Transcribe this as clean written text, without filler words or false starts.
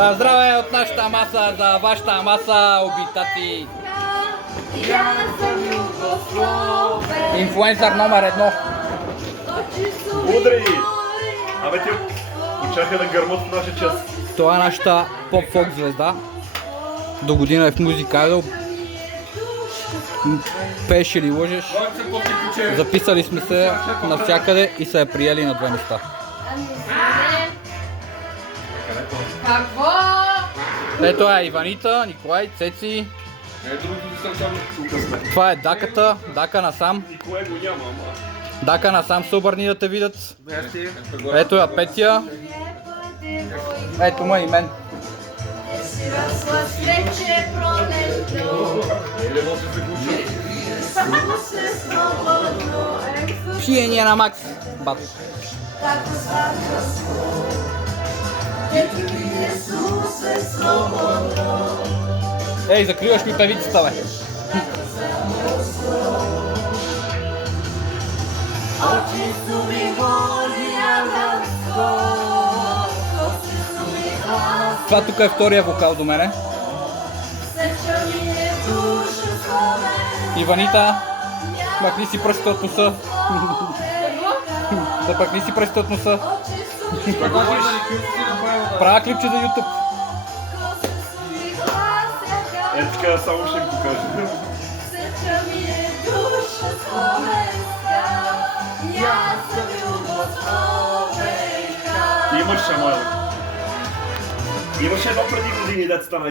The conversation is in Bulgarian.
Здраве от нашата маса за вашата маса, обитати. Инфлуенсър номер 1. Удрей! Абе ти учаха да гърмат в наша част. Това е нашата поп-фок звезда. До година е в Музик Айдол. Пееш или лъжеш. Записали сме се навсякъде и са я приели на две места. Какво? Ето е Иванита, Николай, Цеци. Това е Даката, Дака насам. Никое го няма, ама. Дака насам се обърни да те видят. Ето я Петя. Ето ма и мен. Пиение на Макс. Бат. Ей, закриваш ми певицата, бе. Това тук е втория вокал до мене. Иванита, махни си пръстите от носа. Да пъкни си пръстите от носа. Правя клипче за YouTube. Е, така само ще го кажа. Имаш, ама. Имаше едно преди години, дет стана.